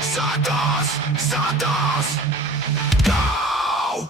Santos, Santos, go!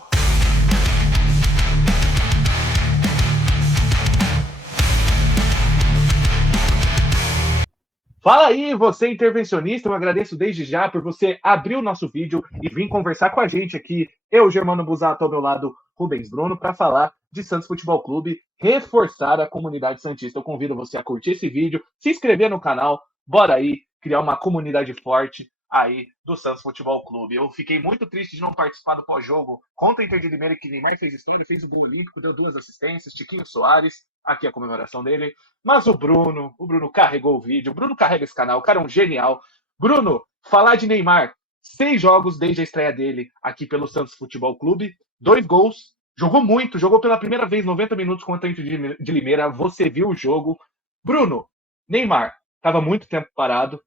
Fala aí, você intervencionista, eu agradeço desde já por você abrir o nosso vídeo e vir conversar com a gente aqui, eu, Germano Busato, ao meu lado, Rubens Bruno, para falar de Santos Futebol Clube, reforçar a comunidade santista. Eu convido você a curtir esse vídeo, se inscrever no canal, bora aí criar uma comunidade forte aí do Santos Futebol Clube. Eu fiquei muito triste de não participar do pós-jogo contra o Inter de Limeira, que Neymar fez história, fez o gol olímpico, deu 2 assistências, Tiquinho Soares, aqui a comemoração dele. Mas o Bruno carregou o vídeo, o Bruno carrega esse canal, o cara é um genial. Bruno, falar de Neymar, 6 jogos desde a estreia dele aqui pelo Santos Futebol Clube, 2 gols, jogou muito, jogou pela primeira vez 90 minutos contra o Inter de Limeira, você viu o jogo. Bruno, Neymar, estava muito tempo parado,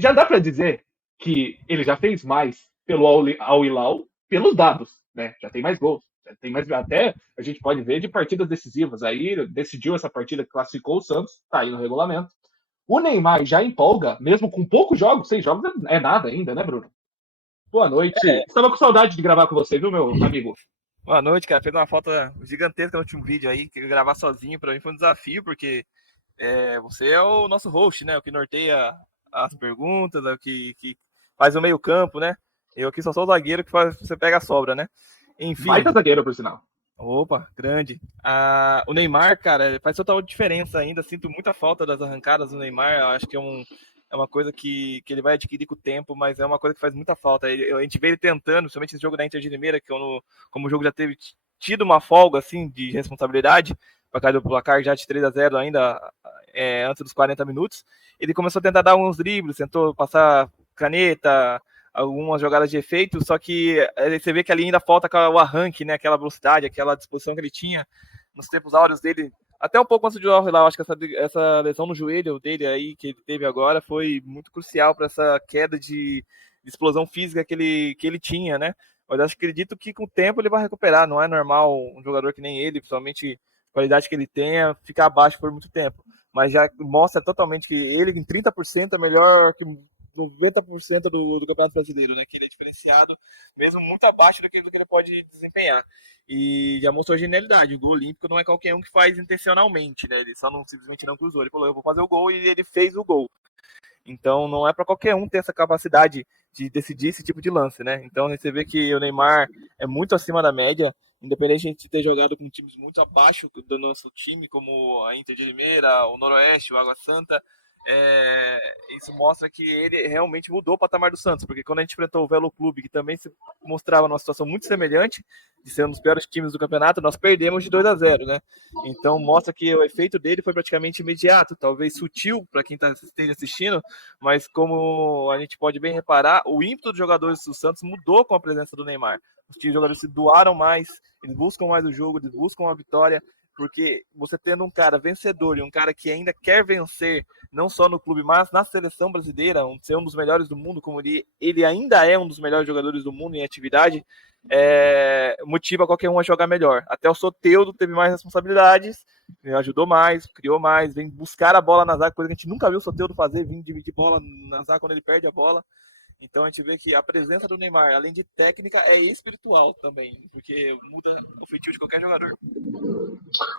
já dá para dizer que ele já fez mais pelo Al Hilal pelos dados, né? Já tem mais gols, já tem mais, até a gente pode ver de partidas decisivas. Aí decidiu essa partida, classificou o Santos, tá aí no regulamento. O Neymar já empolga, mesmo com poucos jogos, 6 jogos é nada ainda, né, Bruno? Boa noite. Estava com saudade de gravar com você, viu, meu amigo? Boa noite, cara. Fez uma falta gigantesca no último vídeo aí, que gravar sozinho pra mim foi um desafio, porque você é o nosso host, né? O que norteia as perguntas, é o que faz o meio campo, né? Eu aqui só sou o zagueiro que faz, você pega a sobra, né? Enfim, Baita zagueiro, por sinal. opa, grande. O Neymar, cara, faz total diferença ainda. Sinto muita falta das arrancadas do Neymar. Eu acho que é uma coisa que ele vai adquirir com o tempo, mas é uma coisa que faz muita falta. A gente vê ele tentando, principalmente esse jogo da Inter de Limeira, como o jogo já teve tido uma folga assim de responsabilidade, por causa do placar já de 3-0 ainda antes dos 40 minutos, ele começou a tentar dar uns dribles, tentou passar caneta, algumas jogadas de efeito, só que você vê que ali ainda falta o arranque, né? Aquela velocidade, aquela disposição que ele tinha nos tempos áureos dele, até um pouco antes de Al-Hilal. Acho que essa lesão no joelho dele aí que ele teve agora foi muito crucial para essa queda de explosão física que ele tinha, né? Mas acho que acredito que com o tempo ele vai recuperar. Não é normal um jogador que nem ele, principalmente a qualidade que ele tenha, ficar abaixo por muito tempo. Mas já mostra totalmente que ele em 30% é melhor que 90% do Campeonato Brasileiro, né? Que ele é diferenciado, mesmo muito abaixo do que ele pode desempenhar. E já mostrou genialidade. O gol olímpico não é qualquer um que faz intencionalmente, né? Ele só não simplesmente não cruzou. Ele falou, eu vou fazer o gol, e ele fez o gol. Então não é para qualquer um ter essa capacidade de decidir esse tipo de lance, né? Então você vê que o Neymar é muito acima da média, independente de ter jogado com times muito abaixo do nosso time, como a Inter de Limeira, o Noroeste, o Água Santa. Isso mostra que ele realmente mudou o patamar do Santos, porque quando a gente enfrentou o Velo Clube, que também se mostrava numa situação muito semelhante, de ser um dos piores times do campeonato, nós perdemos de 2-0, né? Então mostra que o efeito dele foi praticamente imediato, talvez sutil para quem esteja assistindo, mas como a gente pode bem reparar, o ímpeto dos jogadores do Santos mudou com a presença do Neymar. Os jogadores se doaram mais, eles buscam mais o jogo, eles buscam a vitória, porque você tendo um cara vencedor e um cara que ainda quer vencer, não só no clube, mas na seleção brasileira, ser um dos melhores do mundo, como ele ainda é um dos melhores jogadores do mundo em atividade, motiva qualquer um a jogar melhor. Até o Soteldo teve mais responsabilidades, ajudou mais, criou mais, vem buscar a bola na zaga, coisa que a gente nunca viu o Soteldo fazer, vir dividir bola na zaga quando ele perde a bola. Então a gente vê que a presença do Neymar, além de técnica, é espiritual também, porque muda o feitio de qualquer jogador.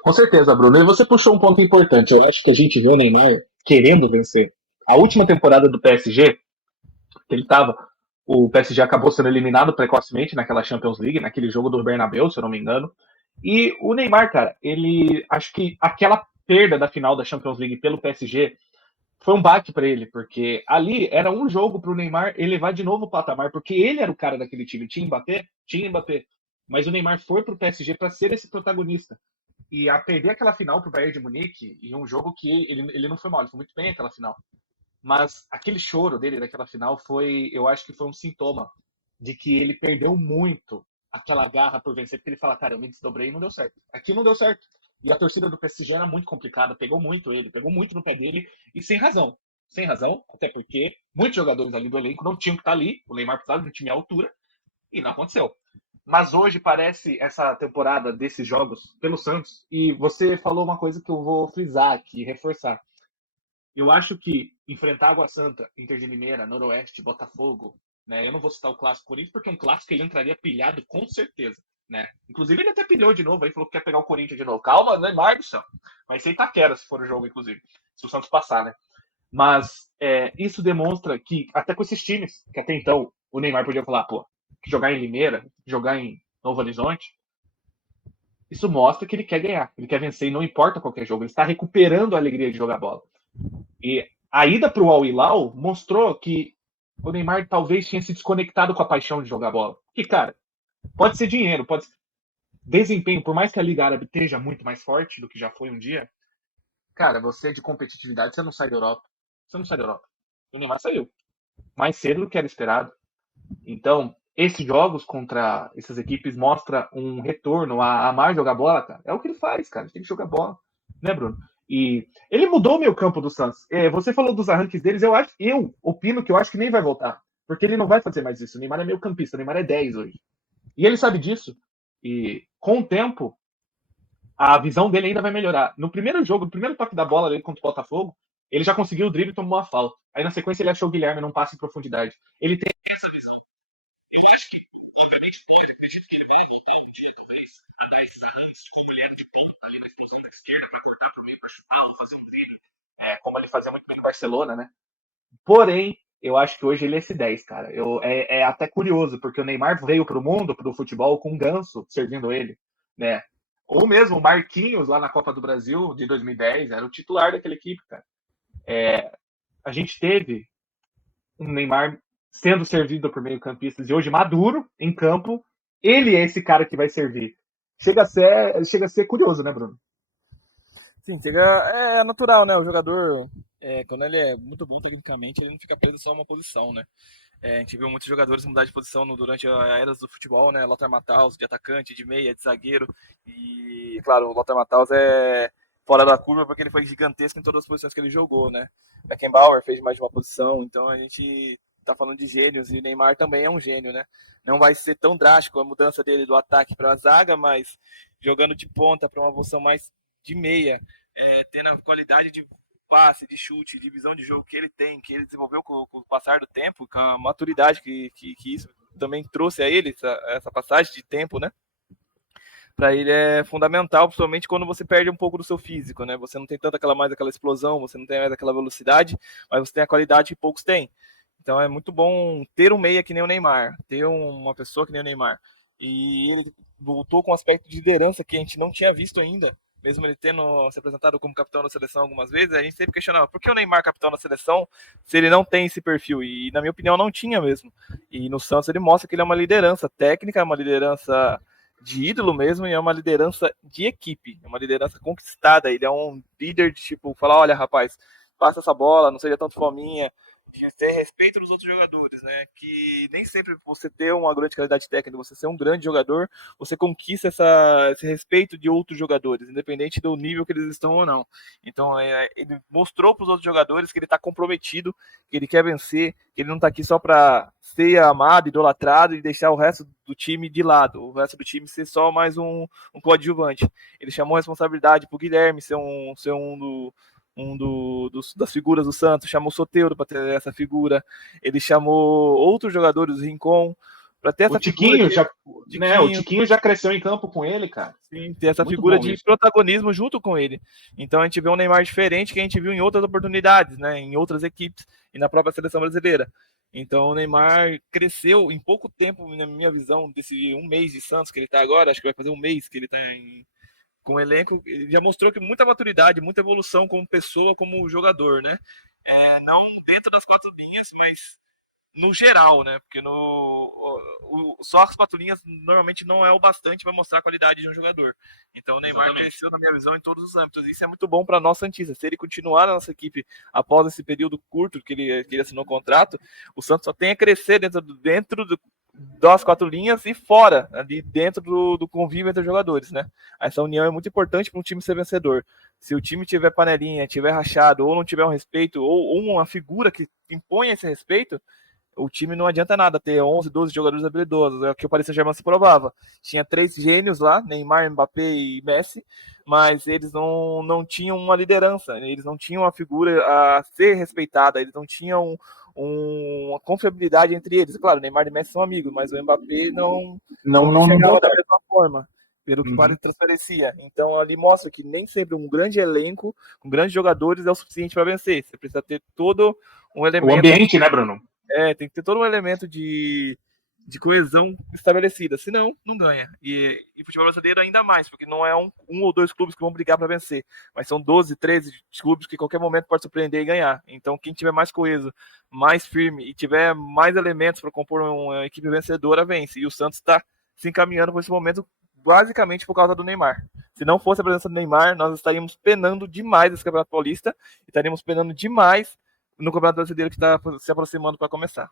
Com certeza, Bruno. E você puxou um ponto importante. Eu acho que a gente viu o Neymar querendo vencer. A última temporada do PSG, que ele estava, o PSG acabou sendo eliminado precocemente naquela Champions League, naquele jogo do Bernabéu, se eu não me engano. E o Neymar, cara, ele acho que aquela perda da final da Champions League pelo PSG foi um baque para ele, porque ali era um jogo para o Neymar elevar de novo o patamar, porque ele era o cara daquele time. Tinha Mbappé? Tinha Mbappé. Mas o Neymar foi para o PSG para ser esse protagonista. E a perder aquela final pro Bayern de Munique, em um jogo que ele não foi mal, ele foi muito bem aquela final. Mas aquele choro dele daquela final foi, eu acho que foi um sintoma de que ele perdeu muito aquela garra por vencer, porque ele fala, cara, eu me desdobrei e não deu certo. Aqui não deu certo. E a torcida do PSG era muito complicada, pegou muito ele, pegou muito no pé dele, e sem razão. Sem razão, até porque muitos jogadores ali do elenco não tinham que estar ali, o Neymar precisava de um time à altura, e não aconteceu. Mas hoje parece essa temporada desses jogos pelo Santos, e você falou uma coisa que eu vou frisar aqui, reforçar. Eu acho que enfrentar Água Santa, Inter de Limeira, Noroeste, Botafogo, né? Eu não vou citar o clássico Corinthians, porque é um clássico que ele entraria pilhado com certeza, né? Inclusive ele até pilhou de novo, aí falou que quer pegar o Corinthians de novo. Calma, Neymar do céu. Vai ser Itaquera se for o jogo, inclusive. Se o Santos passar, né? Mas isso demonstra que, até com esses times, que até então o Neymar podia falar, pô, que jogar em Limeira, jogar em Novo Horizonte, isso mostra que ele quer ganhar, ele quer vencer e não importa qualquer jogo, ele está recuperando a alegria de jogar bola. E a ida para o Al Hilal mostrou que o Neymar talvez tinha se desconectado com a paixão de jogar bola. Que, cara, pode ser dinheiro, pode ser desempenho, por mais que a Liga Árabe esteja muito mais forte do que já foi um dia, cara, você de competitividade, você não sai da Europa. Você não sai da Europa. O Neymar saiu mais cedo do que era esperado. Então, esses jogos contra essas equipes mostra um retorno a mais jogar bola, cara. É o que ele faz, cara. Ele tem que jogar bola, né, Bruno? E ele mudou o meio campo do Santos. Você falou dos arranques deles, eu opino que eu acho que nem vai voltar. Porque ele não vai fazer mais isso. O Neymar é meio campista, o Neymar é 10 hoje. E ele sabe disso. E com o tempo, a visão dele ainda vai melhorar. No primeiro jogo, no primeiro toque da bola dele contra o Botafogo, ele já conseguiu o drible e tomou uma falta. Aí na sequência ele achou o Guilherme num passe em profundidade. Ele tem essa visão. Eu acho que, obviamente, pode acredito que ele venha com o tempo de talvez a dar esses arranques de como ele era de ponta ali na explosão da esquerda para cortar para o meio para chutar ou fazer um drible. Como ele fazia muito bem no Barcelona, né? Porém, eu acho que hoje ele é esse 10, cara. É até curioso, porque o Neymar veio para o mundo, para o futebol, com o Ganso servindo ele, né? Ou mesmo o Marquinhos lá na Copa do Brasil de 2010, era o titular daquela equipe, cara. A gente teve um Neymar sendo servido por meio-campistas e hoje maduro em campo, ele é esse cara que vai servir. Chega a ser curioso, né, Bruno? Sim, chega, é natural, né? O jogador, quando ele é muito bom tecnicamente, ele não fica preso só a uma posição, né? A gente viu muitos jogadores mudar de posição durante a era do futebol, né? Lothar Matthaus, de atacante, de meia, de zagueiro. E, claro, o Lothar Matthaus é fora da curva porque ele foi gigantesco em todas as posições que ele jogou, né? Beckenbauer fez mais de uma posição, então a gente tá falando de gênios e Neymar também é um gênio, né? Não vai ser tão drástico a mudança dele do ataque para a zaga, mas jogando de ponta para uma posição mais de meia, tendo a qualidade de passe, de chute, de visão de jogo que ele tem, que ele desenvolveu com o passar do tempo, com a maturidade que isso também trouxe a ele, essa passagem de tempo, né? Para ele é fundamental, principalmente quando você perde um pouco do seu físico, né? Você não tem tanto aquela explosão, você não tem mais aquela velocidade, mas você tem a qualidade que poucos têm. Então é muito bom ter um meia que nem o Neymar, ter uma pessoa que nem o Neymar. E ele voltou com um aspecto de liderança que a gente não tinha visto ainda, mesmo ele tendo se apresentado como capitão da seleção algumas vezes, a gente sempre questionava por que o Neymar capitão da seleção se ele não tem esse perfil, e na minha opinião não tinha mesmo. E no Santos ele mostra que ele é uma liderança técnica, uma liderança de ídolo mesmo, e é uma liderança de equipe, é uma liderança conquistada, ele é um líder de tipo, falar, olha rapaz, passa essa bola, não seja tanto fominha, de ter respeito nos outros jogadores, né? Que nem sempre você ter uma grande qualidade técnica, você ser um grande jogador, você conquista esse respeito de outros jogadores, independente do nível que eles estão ou não. Então, ele mostrou para os outros jogadores que ele está comprometido, que ele quer vencer, que ele não está aqui só para ser amado, idolatrado e deixar o resto do time de lado, o resto do time ser só mais um coadjuvante. Ele chamou a responsabilidade para o Guilherme ser das figuras do Santos, chamou o Soteldo para ter essa figura, ele chamou outros jogadores do Rincon para ter essa Tiquinho figura o Tiquinho já cresceu em campo com ele, cara. Sim, ter essa Muito figura de isso. protagonismo junto com ele. Então a gente vê um Neymar diferente que a gente viu em outras oportunidades, né, em outras equipes e na própria seleção brasileira. Então o Neymar cresceu em pouco tempo, na minha visão, desse um mês de Santos que ele está agora, acho que vai fazer um mês que ele está com o elenco, ele já mostrou que muita maturidade, muita evolução como pessoa, como jogador, né? Não dentro das quatro linhas, mas no geral, né? Porque só as quatro linhas normalmente não é o bastante para mostrar a qualidade de um jogador. Então o Neymar cresceu, na minha visão, em todos os âmbitos. Isso é muito bom para nós santistas. Se ele continuar na nossa equipe após esse período curto que ele assinou o contrato, o Santos só tem a crescer dentro das quatro linhas e fora, ali dentro do convívio entre os jogadores, né? Essa união é muito importante para um time ser vencedor. Se o time tiver panelinha, tiver rachado, ou não tiver um respeito, ou uma figura que impõe esse respeito, o time não adianta nada ter 11, 12 jogadores habilidosos, é o que o Paris Saint-Germain se provava. Tinha 3 gênios lá, Neymar, Mbappé e Messi, mas eles não tinham uma liderança, eles não tinham uma figura a ser respeitada, eles não tinham uma confiabilidade entre eles. Claro, Neymar e Messi são amigos, mas o Mbappé não chegava da mesma forma, pelo que o Paris transparecia. Então, ali mostra que nem sempre um grande elenco, com grandes jogadores, é o suficiente para vencer. Você precisa ter todo um elemento... O ambiente, né, Bruno? Tem que ter todo um elemento de coesão estabelecida, senão não ganha. E futebol brasileiro ainda mais, porque não é um ou dois clubes que vão brigar para vencer, mas são 12, 13 clubes que em qualquer momento pode surpreender e ganhar. Então quem tiver mais coeso, mais firme e tiver mais elementos para compor uma equipe vencedora, vence. E o Santos está se encaminhando por esse momento basicamente por causa do Neymar. Se não fosse a presença do Neymar, nós estaríamos penando demais esse Campeonato Paulista, e estaríamos penando demais no Campeonato Brasileiro que está se aproximando para começar.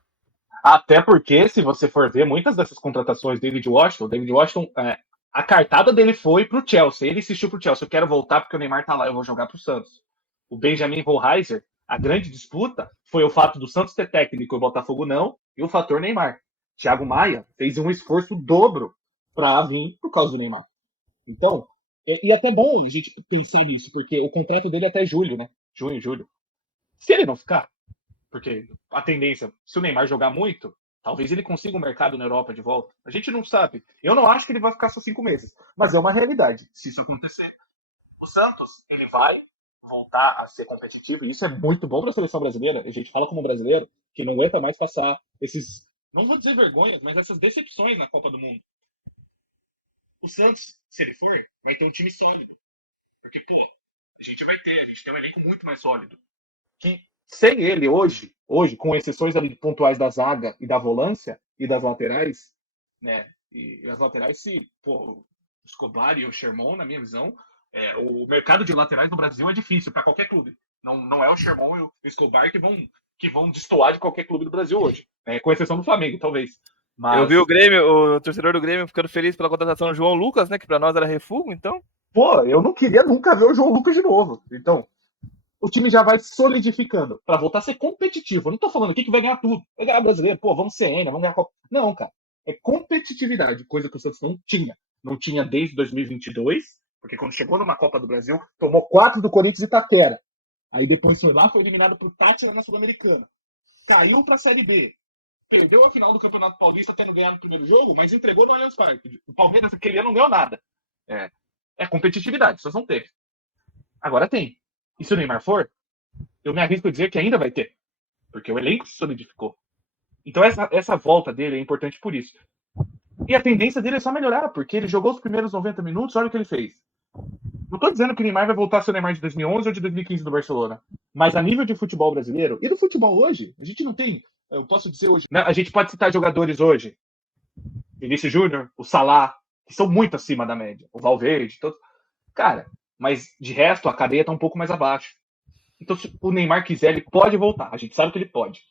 Até porque, se você for ver, muitas dessas contratações, David Washington, a cartada dele foi pro Chelsea. Ele insistiu pro Chelsea, eu quero voltar porque o Neymar tá lá, eu vou jogar pro Santos. O Benjamin Hohlheiser, a grande disputa foi o fato do Santos ter técnico e o Botafogo não, e o fator Neymar. Thiago Maia fez um esforço dobro para vir por causa do Neymar. Então, e até bom a gente pensar nisso, porque o contrato dele é até julho, né? Junho, julho. Se ele não ficar, porque a tendência, se o Neymar jogar muito, talvez ele consiga um mercado na Europa de volta. A gente não sabe. Eu não acho que ele vai ficar só 5 meses, mas é uma realidade. Se isso acontecer, o Santos, ele vai voltar a ser competitivo, e isso é muito bom para a seleção brasileira. A gente fala como brasileiro que não aguenta mais passar esses, não vou dizer vergonhas, mas essas decepções na Copa do Mundo. O Santos, se ele for, vai ter um time sólido. Porque, pô, a gente tem um elenco muito mais sólido. Que sem ele hoje, com exceções ali pontuais da zaga e da volância e das laterais, né? E as laterais, se o Escobar e o Sherman, na minha visão, o mercado de laterais no Brasil é difícil para qualquer clube. Não é o Sherman e o Escobar que vão destoar de qualquer clube do Brasil hoje, com exceção do Flamengo, talvez. Mas... Eu vi o torcedor do Grêmio ficando feliz pela contratação do João Lucas, né? Que para nós era refúgio, então. Pô, eu não queria nunca ver o João Lucas de novo. Então, o time já vai solidificando para voltar a ser competitivo. Eu não tô falando aqui que vai ganhar tudo. Vai ganhar brasileiro, vamos CN, vamos ganhar Copa. Não, cara. É competitividade, coisa que o Santos não tinha. Não tinha desde 2022, porque quando chegou numa Copa do Brasil, tomou 4 do Corinthians e Itaquera. Aí depois foi lá, foi eliminado pro Tátira na Sul-Americana. Caiu pra Série B. Perdeu a final do Campeonato Paulista tendo ganhado o primeiro jogo, mas entregou no Allianz Parque. O Palmeiras aquele ano não ganhou nada. É competitividade, só não teve. Agora tem. E se o Neymar for, eu me arrisco a dizer que ainda vai ter. Porque o elenco se solidificou. Então essa volta dele é importante por isso. E a tendência dele é só melhorar, porque ele jogou os primeiros 90 minutos, olha o que ele fez. Não tô dizendo que o Neymar vai voltar a ser o Neymar de 2011 ou de 2015 do Barcelona. Mas a nível de futebol brasileiro, e do futebol hoje, a gente não tem... Eu posso dizer hoje... A gente pode citar jogadores hoje. Vinícius Júnior, o Salah, que são muito acima da média. O Valverde, todos... Cara, mas de resto, a cadeia tá um pouco mais abaixo. Então, se o Neymar quiser, ele pode voltar. A gente sabe que ele pode.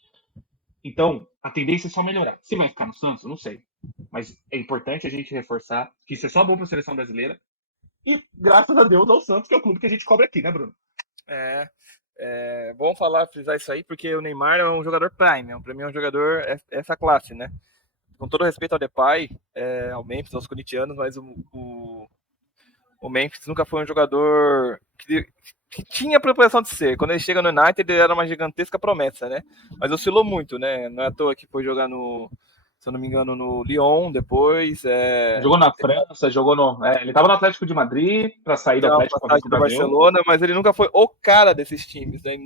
Então, a tendência é só melhorar. Se vai ficar no Santos, eu não sei. Mas é importante a gente reforçar que isso é só bom para a seleção brasileira. E, graças a Deus, ao Santos, que é o clube que a gente cobra aqui, né, Bruno? É bom frisar isso aí, porque o Neymar é um jogador prime. Para mim é um jogador essa classe, né? Com todo respeito ao Depay, ao Memphis, aos corintianos, mas o Memphis nunca foi um jogador que tinha a propensão de ser. Quando ele chega no United, ele era uma gigantesca promessa, né? Mas oscilou muito, né? Não é à toa que foi jogar se eu não me engano, no Lyon depois. Jogou na França, ele estava no Atlético de Madrid para sair do Atlético do Barcelona, mas ele nunca foi o cara desses times, né?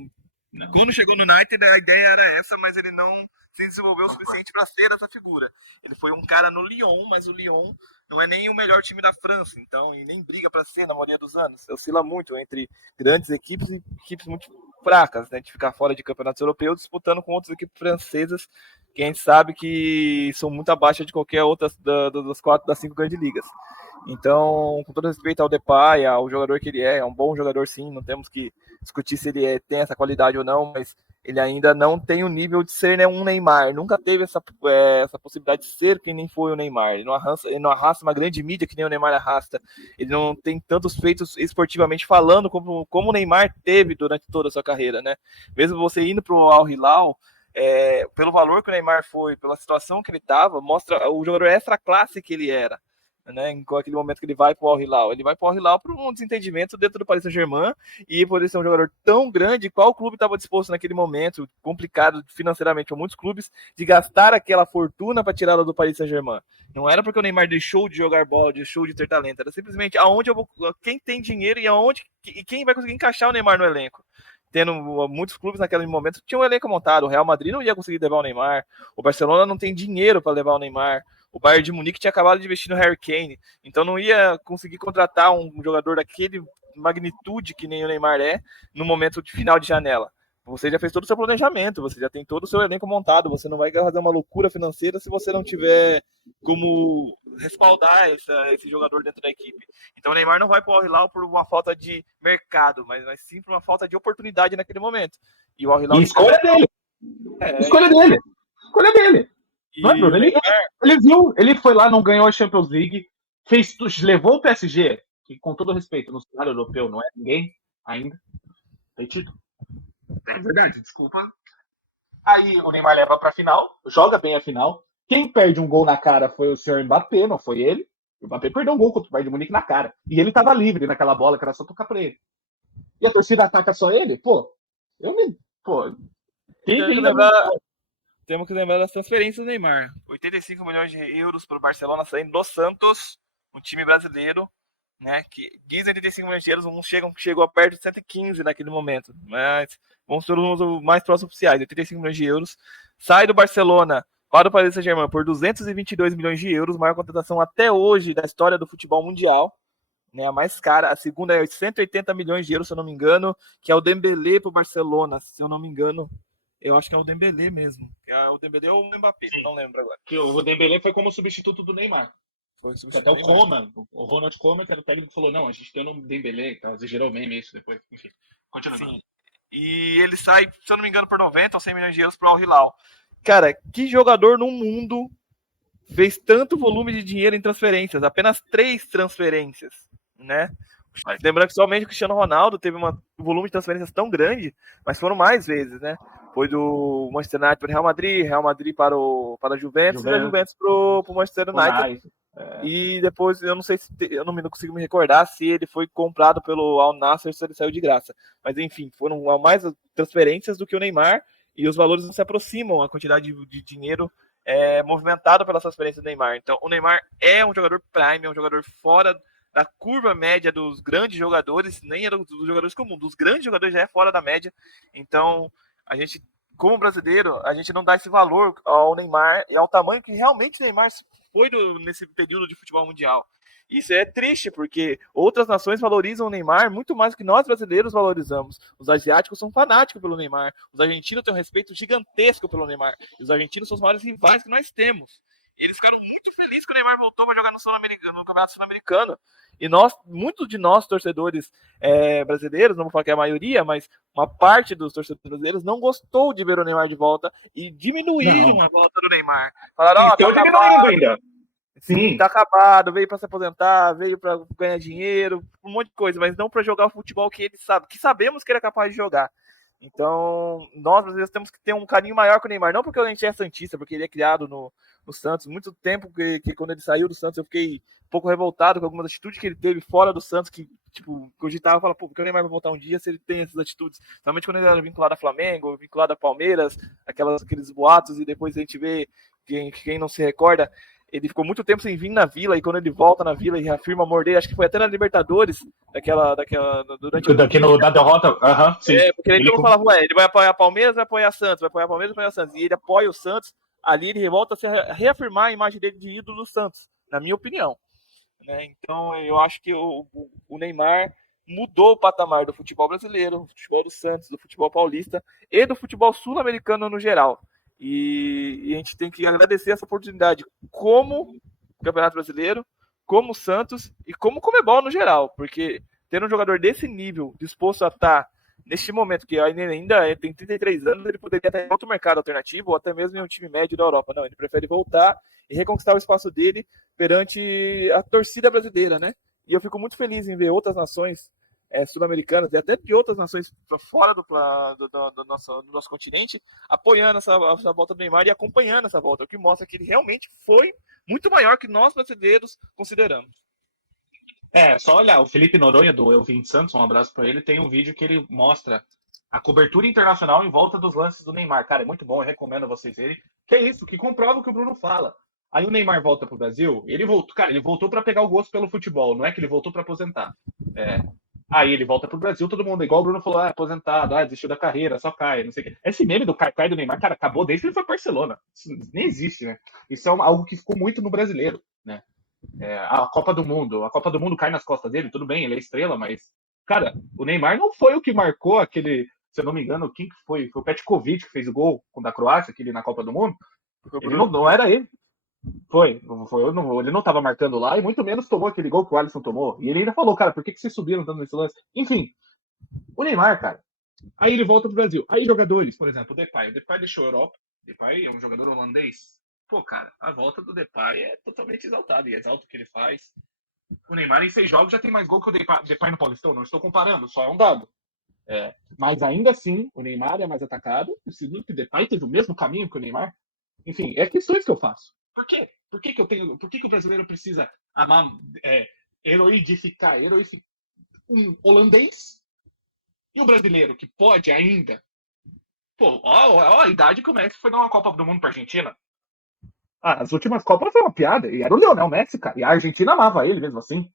Quando chegou no United, a ideia era essa, mas ele não se desenvolveu o suficiente para ser essa figura. Ele foi um cara no Lyon, mas o Lyon não é nem o melhor time da França, então, e nem briga para ser na maioria dos anos. Oscila muito entre grandes equipes e equipes muito fracas, né, de ficar fora de campeonatos europeus, disputando com outras equipes francesas, que a gente sabe que são muito abaixo de qualquer outra das 5 grandes ligas. Então, com todo respeito ao Depay, ao jogador que ele é um bom jogador sim, não temos que discutir se ele tem essa qualidade ou não, mas ele ainda não tem o nível de ser, né, um Neymar, nunca teve essa possibilidade de ser quem nem foi o Neymar, ele não arrasta uma grande mídia que nem o Neymar arrasta, ele não tem tantos feitos esportivamente falando como o Neymar teve durante toda a sua carreira, né? Mesmo você indo para o Al Hilal, pelo valor que o Neymar foi, pela situação que ele estava, mostra o jogador extra classe que ele era. Né, em aquele momento que ele vai para o Al Hilal. Ele vai para o Al Hilal por um desentendimento dentro do Paris Saint-Germain e por ele ser um jogador tão grande, qual clube estava disposto naquele momento, complicado financeiramente para muitos clubes, de gastar aquela fortuna para tirá-lo do Paris Saint-Germain. Não era porque o Neymar deixou de jogar bola, deixou de ter talento, era simplesmente quem tem dinheiro e quem vai conseguir encaixar o Neymar no elenco. Tendo muitos clubes naquele momento que tinham um elenco montado. O Real Madrid não ia conseguir levar o Neymar, o Barcelona não tem dinheiro para levar o Neymar, o Bayern de Munique tinha acabado de investir no Harry Kane, então não ia conseguir contratar um jogador daquele magnitude que nem o Neymar é no momento de final de janela. Você já fez todo o seu planejamento, você já tem todo o seu elenco montado, você não vai fazer uma loucura financeira se você não tiver como respaldar esse jogador dentro da equipe. Então o Neymar não vai para o Al Hilal por uma falta de mercado, mas sim por uma falta de oportunidade naquele momento. E o Al Hilal... Escolha dele! Escolha dele! Não, Bruno, ele viu, ele foi lá, não ganhou a Champions League, levou o PSG, que com todo respeito, no cenário europeu não é ninguém ainda, tem título. É verdade, desculpa. Aí o Neymar leva pra final, joga bem a final. Quem perde um gol na cara foi o senhor Mbappé, não foi ele. O Mbappé perdeu um gol contra o Bayern de Munique na cara. E ele tava livre naquela bola, que era só tocar pra ele. E a torcida ataca só ele? Pô, temos que lembrar das transferências do Neymar. 85 milhões de euros para o Barcelona saindo do Santos, um time brasileiro, né? Que diz 85 milhões de euros, uns chegou a perto de 115 naquele momento. Mas vamos ser os mais próximos oficiais. 85 milhões de euros. Sai do Barcelona para o Paris Saint-Germain por 222 milhões de euros, maior contratação até hoje da história do futebol mundial. Né, a mais cara, a segunda é 180 milhões de euros, se eu não me engano, que é o Dembélé para o Barcelona, se eu não me engano. Eu acho que é o Dembélé mesmo. O Dembélé ou o Mbappé, não lembro agora. Que o Dembélé foi como substituto do Neymar. Foi substituto até o Koeman, o Ronald Koeman, que era o técnico, falou, não, a gente tem o nome Dembélé, então gerou meme isso depois. Enfim, continua. Sim. E ele sai, se eu não me engano, por 90 ou 100 milhões de euros para o Al Hilal. Cara, que jogador no mundo fez tanto volume de dinheiro em transferências? Apenas 3 transferências, né? Lembrando que somente o Cristiano Ronaldo teve um volume de transferências tão grande, mas foram mais vezes, né? Foi do Manchester United para o Real Madrid para a Juventus e da Juventus para o Manchester United. E depois, eu não sei se eu não consigo me recordar se ele foi comprado pelo Al Nassr, se ele saiu de graça. Mas enfim, foram mais transferências do que o Neymar e os valores não se aproximam a quantidade de dinheiro movimentado pela transferência do Neymar. Então, o Neymar é um jogador prime, é um jogador fora da curva média dos grandes jogadores, nem dos jogadores comuns, dos grandes jogadores já é fora da média. Então, a gente, como brasileiro, a gente não dá esse valor ao Neymar e ao tamanho que realmente o Neymar foi nesse período de futebol mundial. Isso é triste, porque outras nações valorizam o Neymar muito mais do que nós brasileiros valorizamos. Os asiáticos são fanáticos pelo Neymar, os argentinos têm um respeito gigantesco pelo Neymar, e os argentinos são os maiores rivais que nós temos. E eles ficaram muito felizes que o Neymar voltou para jogar no Campeonato Sul-Americano. E muitos de nós, torcedores brasileiros, não vou falar que é a maioria, mas uma parte dos torcedores brasileiros não gostou de ver o Neymar de volta e diminuíram a volta do Neymar. Falaram, tá acabado ainda. Sim, tá acabado, veio para se aposentar, veio para ganhar dinheiro, um monte de coisa, mas não para jogar o futebol que ele sabe, que sabemos que ele é capaz de jogar. Então, nós brasileiros temos que ter um carinho maior com o Neymar, não porque a gente é santista, porque ele é criado no Santos. Muito tempo que quando ele saiu do Santos eu fiquei um pouco revoltado com algumas atitudes que ele teve fora do Santos, que tipo, cogitava, falava, pô, porque o Neymar vai voltar um dia se ele tem essas atitudes? Somente quando ele era vinculado a Flamengo, vinculado a Palmeiras, aqueles boatos, e depois a gente vê, quem não se recorda, ele ficou muito tempo sem vir na Vila, e quando ele volta na Vila e reafirma o amor dele, acho que foi até na Libertadores, durante da derrota, sim. Porque ele falava, ele vai apoiar Palmeiras, vai apoiar Santos, vai apoiar Palmeiras, vai apoiar Santos, e ele apoia o Santos, ali ele volta a se reafirmar a imagem dele de ídolo do Santos, na minha opinião. Né? Então eu acho que o Neymar mudou o patamar do futebol brasileiro, do futebol do Santos, do futebol paulista e do futebol sul-americano no geral. E a gente tem que agradecer essa oportunidade como Campeonato Brasileiro, como Santos e como Conmebol no geral, porque ter um jogador desse nível disposto a estar neste momento, que ainda tem 33 anos, ele poderia estar em outro mercado alternativo ou até mesmo em um time médio da Europa. Não, ele prefere voltar e reconquistar o espaço dele perante a torcida brasileira, né? E eu fico muito feliz em ver outras nações sul-americanas e até de outras nações fora do nosso continente, apoiando essa volta do Neymar e acompanhando essa volta, o que mostra que ele realmente foi muito maior que nós brasileiros consideramos. Só olhar, o Felipe Noronha, do Eu Vim de Santos, um abraço para ele, tem um vídeo que ele mostra a cobertura internacional em volta dos lances do Neymar. Cara, é muito bom, eu recomendo a vocês verem. Que é isso, que comprova o que o Bruno fala. Aí o Neymar volta pro Brasil, ele voltou para pegar o gosto pelo futebol, não é que ele voltou para aposentar. Aí ele volta pro Brasil, todo mundo, igual o Bruno falou, aposentado, desistiu da carreira, só cai, não sei o quê. Esse meme do cai do Neymar, cara, acabou desde que ele foi para Barcelona. Isso nem existe, né? Isso é algo que ficou muito no brasileiro, né? A Copa do Mundo cai nas costas dele, tudo bem, ele é estrela, mas, cara, o Neymar não foi o que marcou aquele, se eu não me engano, quem que foi? Foi o Petkovic que fez o gol da Croácia, aquele na Copa do Mundo. Ele não era ele. Ele não estava marcando lá e muito menos tomou aquele gol que o Alisson tomou. E ele ainda falou, cara, por que vocês subiram tanto nesse lance? Enfim, o Neymar, cara, aí ele volta pro Brasil. Aí jogadores, por exemplo, o Depay deixou a Europa. O Depay é um jogador holandês. Pô, cara, a volta do Depay é totalmente exaltada e exalta o que ele faz. O Neymar em 6 jogos já tem mais gol que o Depay no Paulistão. Não estou comparando, só é um dado. Mas ainda assim, o Neymar é mais atacado. O segundo que o Depay teve o mesmo caminho que o Neymar. Enfim, é questões que eu faço. Por quê? Por que o brasileiro precisa amar, heroificar um holandês e o brasileiro que pode ainda? Pô, ó a idade que o Messi foi dar uma Copa do Mundo pra Argentina. As últimas Copas foi uma piada. E era o Lionel Messi, cara. E a Argentina amava ele mesmo assim.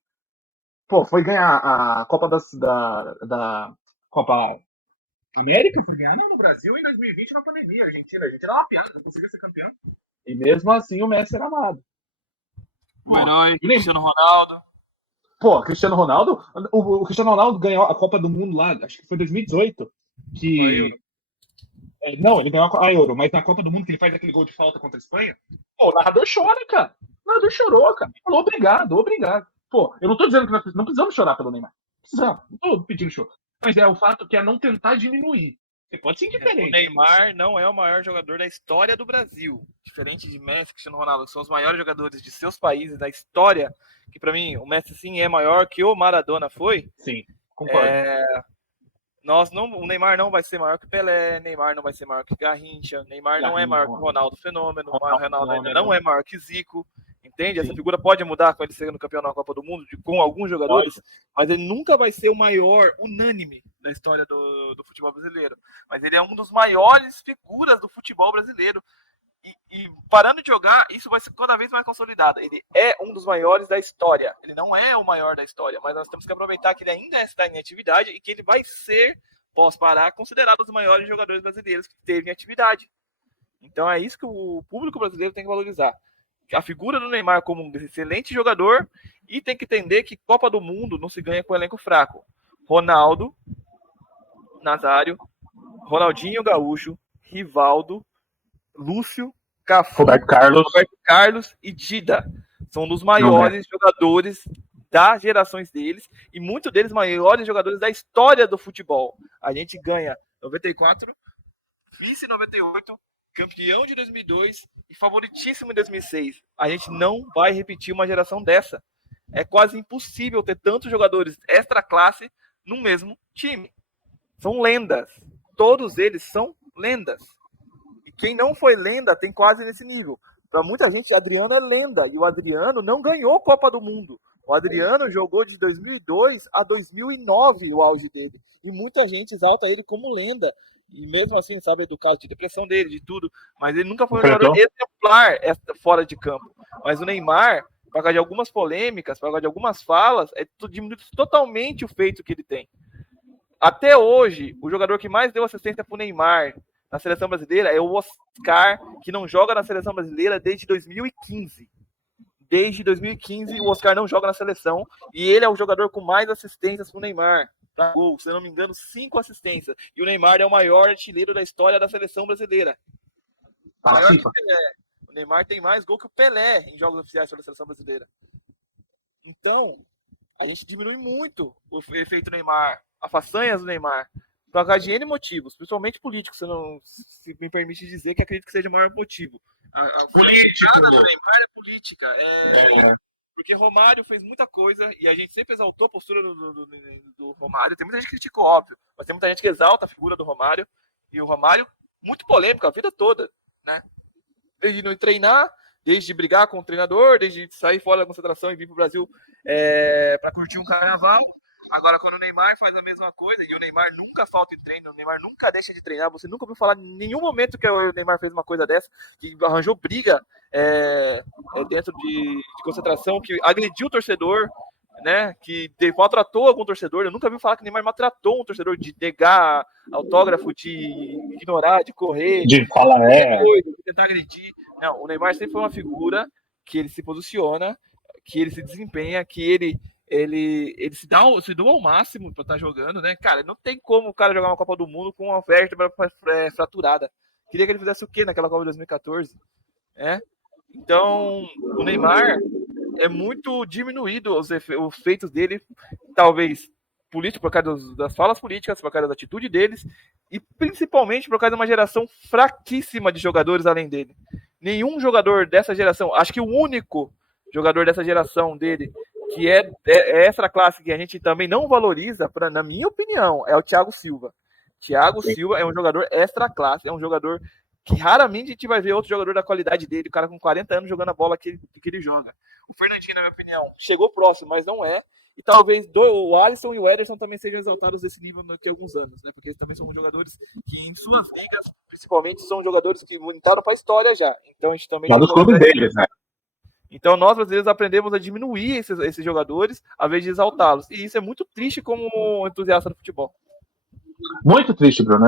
Pô, foi ganhar a Copa da Copa América, foi ganhar no Brasil em 2020 na pandemia. A Argentina era uma piada, não conseguiu ser campeão. E mesmo assim o Messi era amado. O herói, Cristiano Ronaldo. Pô, Cristiano Ronaldo, o Cristiano Ronaldo ganhou a Copa do Mundo lá, acho que foi 2018. Não, ele ganhou a Euro, mas na Copa do Mundo que ele faz aquele gol de falta contra a Espanha, pô, o narrador chora, cara. O narrador chorou, cara. Ele falou obrigado. Pô, eu não tô dizendo que nós não precisamos chorar pelo Neymar. Precisamos, não tô pedindo choro. Mas é o fato que é não tentar diminuir. Você pode ser indiferente. O Neymar não é o maior jogador da história do Brasil. Diferente de Messi e Cristiano Ronaldo, que são os maiores jogadores de seus países da história, que para mim o Messi sim é maior que o Maradona foi. Sim, concordo. O Neymar não vai ser maior que Pelé, Neymar não vai ser maior que Garrincha, Neymar não é maior que Ronaldo Fenômeno, Ronaldo ainda não é maior que Zico. Entende? Sim. Essa figura pode mudar com ele sendo campeão na Copa do Mundo com alguns jogadores, mas ele nunca vai ser o maior unânime da história do futebol brasileiro. Mas ele é um dos maiores figuras do futebol brasileiro. E parando de jogar, isso vai ser cada vez mais consolidado. Ele é um dos maiores da história. Ele não é o maior da história, mas nós temos que aproveitar que ele ainda está em atividade e que ele vai ser, pós parar, considerado um dos maiores jogadores brasileiros que teve em atividade. Então é isso que o público brasileiro tem que valorizar. A figura do Neymar como um excelente jogador e tem que entender que Copa do Mundo não se ganha com elenco fraco. Ronaldo, Nazário, Ronaldinho Gaúcho, Rivaldo, Lúcio, Cafu, Roberto Carlos e Dida. São dos maiores jogadores das gerações deles e muitos deles maiores jogadores da história do futebol. A gente ganha 94, vice 98, campeão de 2002 e favoritíssimo em 2006. A gente não vai repetir uma geração dessa. É quase impossível ter tantos jogadores extra classe no mesmo time. São lendas. Todos eles são lendas. E quem não foi lenda tem quase nesse nível. Para muita gente, Adriano é lenda. E o Adriano não ganhou Copa do Mundo. O Adriano jogou de 2002 a 2009 o auge dele. E muita gente exalta ele como lenda. E mesmo assim, sabe do caso de depressão dele, de tudo. Mas ele nunca foi um jogador exemplar fora de campo. Mas o Neymar, por causa de algumas polêmicas, por causa de algumas falas, diminui totalmente o feito que ele tem. Até hoje, o jogador que mais deu assistência para o Neymar na seleção brasileira é o Oscar, que não joga na seleção brasileira desde 2015. Desde 2015, o Oscar não joga na seleção e ele é o jogador com mais assistências para o Neymar. Pra gol, se eu não me engano, 5 assistências. E o Neymar é o maior artilheiro da história da seleção brasileira. O Neymar tem mais gol que o Pelé em jogos oficiais pela seleção brasileira. Então, a gente diminui muito o efeito Neymar, a façanhas do Neymar, por causa de N motivos, principalmente políticos, se me permite dizer que acredito que seja o maior motivo. A política do Neymar é política. Porque Romário fez muita coisa e a gente sempre exaltou a postura do Romário. Tem muita gente que critica, óbvio, mas tem muita gente que exalta a figura do Romário. E o Romário, muito polêmico a vida toda, né? Desde não treinar, desde brigar com o treinador, desde sair fora da concentração e vir para o Brasil para curtir um carnaval. Agora, quando o Neymar faz a mesma coisa, e o Neymar nunca falta em treino, o Neymar nunca deixa de treinar, você nunca ouviu falar em nenhum momento que o Neymar fez uma coisa dessa, que arranjou briga dentro de concentração, que agrediu o torcedor, né, que maltratou algum torcedor. Eu nunca vi falar que o Neymar maltratou um torcedor, de negar autógrafo, de ignorar, de correr, De falar, de tentar agredir. Não, o Neymar sempre foi uma figura que ele se posiciona, que ele se desempenha, que ele se doa ao máximo para estar jogando, né? Cara, não tem como o cara jogar uma Copa do Mundo com uma vértebra fraturada. Queria que ele fizesse o quê naquela Copa de 2014? Então, o Neymar é muito diminuído os feitos dele, talvez político, por causa das falas políticas, por causa da atitude deles, e principalmente por causa de uma geração fraquíssima de jogadores além dele. Nenhum jogador dessa geração, acho que o único jogador dessa geração dele que é extra classe, que a gente também não valoriza, na minha opinião, é o Thiago Silva. Thiago Silva é um jogador extra classe, é um jogador que raramente a gente vai ver outro jogador da qualidade dele, o cara com 40 anos jogando a bola que ele joga. O Fernandinho, na minha opinião, chegou próximo, mas não é. E talvez o Alisson e o Ederson também sejam exaltados desse nível daqui a alguns anos, né? Porque eles também são jogadores que, em suas ligas, principalmente, são jogadores que entraram para a história já. Então a gente também. Já dos clubes deles, né? Então nós, brasileiros, aprendemos a diminuir esses jogadores, ao invés de exaltá-los. E isso é muito triste como entusiasta do futebol. Muito triste, Bruno.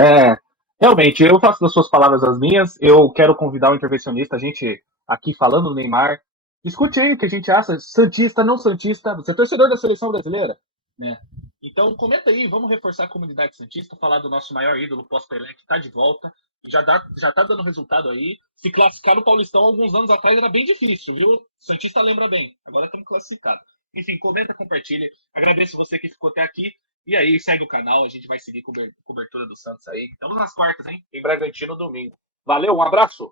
Realmente, eu faço das suas palavras as minhas. Eu quero convidar o intervencionista, a gente aqui falando do Neymar. Discute aí o que a gente acha, santista, não santista. Você é torcedor da seleção brasileira, né? Então comenta aí, vamos reforçar a comunidade santista, falar do nosso maior ídolo pós-Pelé, que está de volta. Já tá dando resultado aí. Se classificar no Paulistão alguns anos atrás era bem difícil, viu? Santista lembra bem. Agora estamos classificados. Enfim, comenta, compartilha. Agradeço você que ficou até aqui. E aí, segue o canal. A gente vai seguir cobertura do Santos aí. Estamos nas quartas, hein? Em Bragantino, domingo. Valeu, um abraço.